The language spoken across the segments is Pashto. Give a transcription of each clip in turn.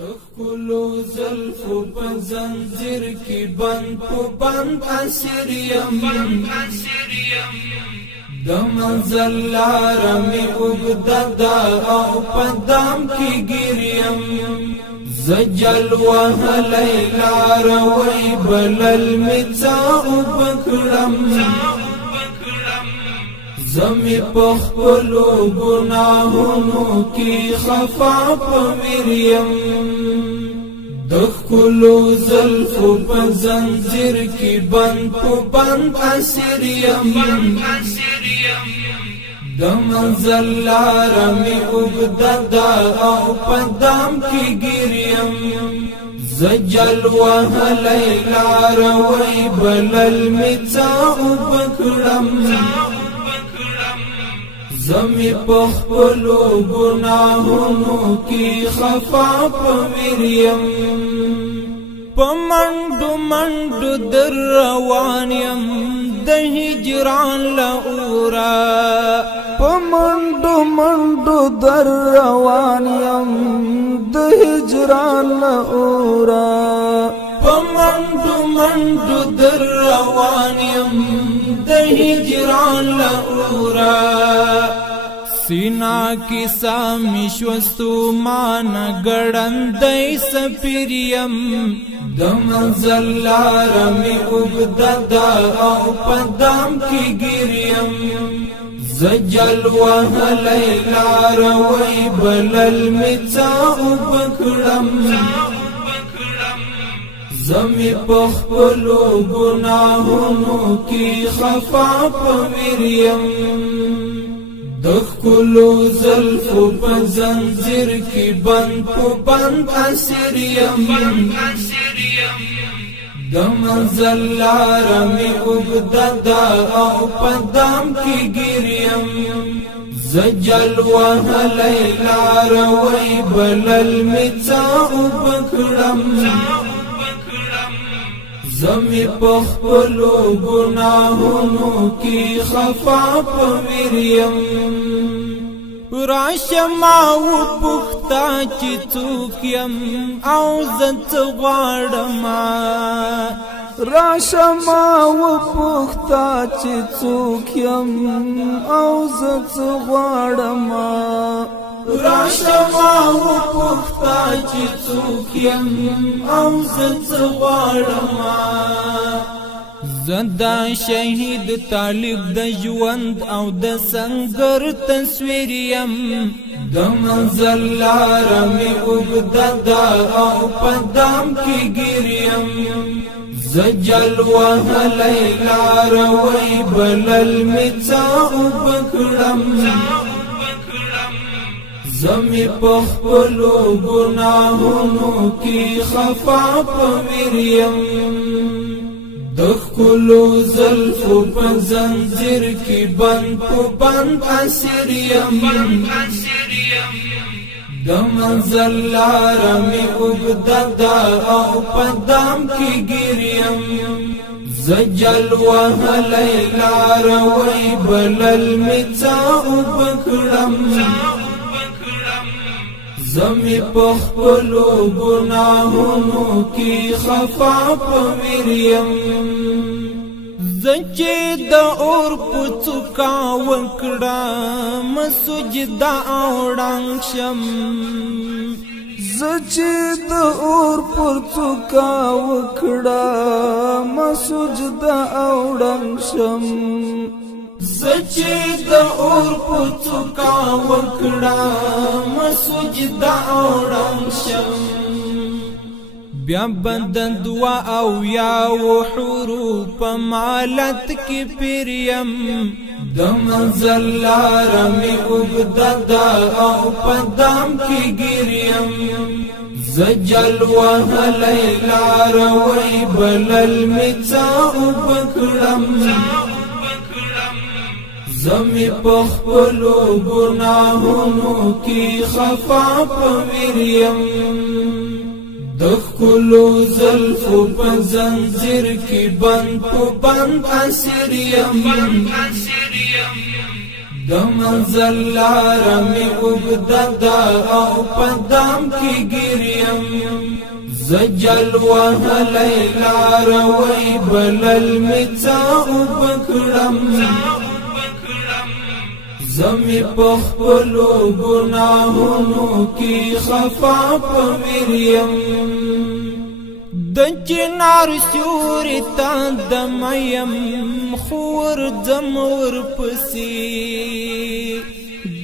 دخلو زلفو په زنجیر کی بند په بند اسیر یم د منزل لار می اوږده او په دام کی ګریم زجل وهلی لار وی بلل می څا وبکړم زمی پخپلو گناہونو کی خفا پویریم دخلو زلفو پا زنجیر کی بند پو بند اسیریم دمنزل لارمی اگددا او پدام کی گریم زجل وهلی لاروی بلل میتا اوبکڑم زمی پخپلو گناہونو کی خفا پویریم پمنڈو منڈو در روانیم د هجران لورا پمنڈو منڈو در روانیم د هجران لورا پمنڈو منڈو در روانیم د هجران لورا سینا کی سامیشوستو مان گڑندی سپیریم دمنزل لارمی اگددا او پدام کی گریم زجل وهلی لاروی بلل میتا اوبکڑم زمی پخپلو گناہونو کی خفا پویریم دخلو زلفو پا زنجیر کی بند پو بند اسیریم دمنزل لارمی اگددا او پدام کی گریم زجل وهلی لاروی بلل میتا اوبکڑم زمی پخپلو گناہونو کی خفا پویریم راشما و پختا چی چوکیم او زت غاڑما راشما و پختا چی چوکیم او زت غاڑما راشما و پختا چی چوکیم او زت غاڑما زدا شهید طالب د ژوند او د سنگر تصویریم د منزل لارمی اوږده او پدام کی ګریم زجل وهلی لاروی بلل میتا اوبکړم زمی پخپلو گناہونو کی خفا پویریم دخلو زلفو پا زنجیر کی بند پو بند اسیریم دمنزل لارمی اگددا او پدام کی گریم زجل وهلی لاروی بلل میتا اوبکڑم زمی پخپلو گناہونو کی خفا پویریم زچی دا اور پچکا وکڑا مسجدہ اوڑانگ شم زچی دا اور پچکا وکڑا مسجدہ اوڑانگ شم زچی دا اور پچکا وکڑا مسجدہ اوڑانگ شم بیا بندن دعا او یا و حروف مالت کی پریم دمنزل لارمی اگددا او پدام کی گریم زجل وهلی لاروی بلل میتا اوبکڑم زمی پخپلو گناہونو کی خفا پویریم دخلو زلفو پا زنجیر کی بند پو بند اسیریم د منزل لار می اوږده ده او په دام کې ګریم زجل وهلی لاروی بلل می څه اوبه کړم زمی په خپلو ګناهونو کې خفا په ویریم د چنار سیوري ته دمیم خو ورځم ورپسې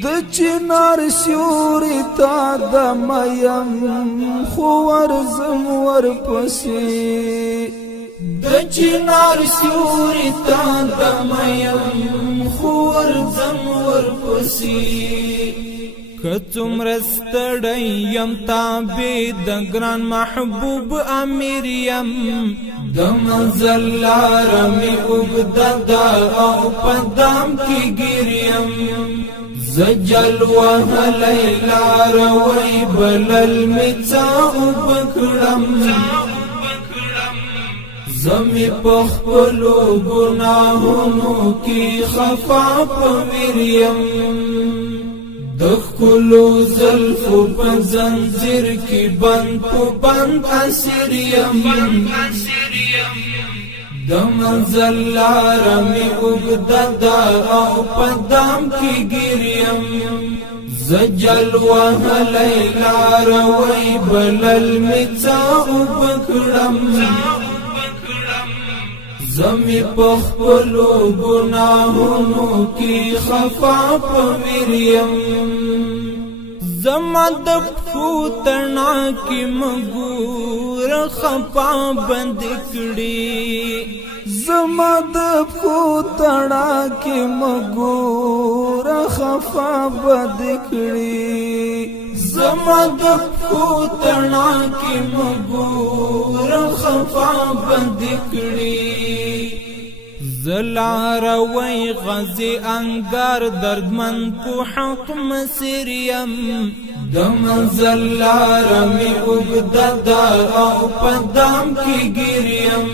د چنار سیوري ته دمیم خو ورځم ورپسې د چنار سیوري ته دمیم خو ورځم ورپسې کڅومره ستړی یم تابع د ګران محبوب امیر یم د منزل لار می اوږده ده او په دام کې ګریم زجل وهلی لاروی بلل می څه اوبه کړم زمی په خپلو ګناهونو کې خفا په ویریم د ښکلو زلفو په زنځیر کې بند په بند اسیر یم د منزل لاره مې اوږده ده او په دام کې ګریم زجل وهلی لاروی بلل مې څه اوبه کړم زمی په خپلو ګناهونو کې خفا په ویریم زما د پښو تڼاکې مګور خفا بند کړي زما د پښو تڼاکې مګور خفا بند کړي زما د پښو تڼاکې مګور خفا بند کړي زلاروی غزی انگار دردمن کو حق مسیر یم د منزل لاره می اوږده ده او په دام کې ګریم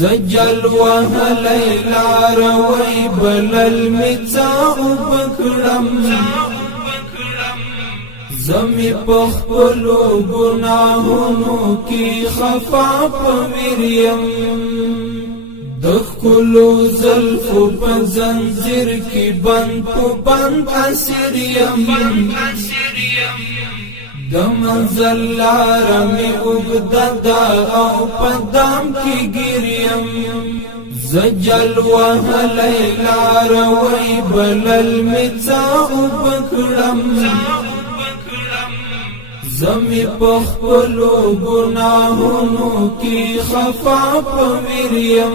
زجل وهلی لاروی بلل می څه اوبه کړم زمی په خپلو ګناهونو کې خفا په ویریم د ښکلو زلفو په زنځیر کې بند په بند اسیر یم د منزل لاره مې اوږده ده او په دام کې ګریم زجل وهلی لاروی بلل مې څه اوبه کړم زمی په خپلو ګناهونو کې خفا په ویریم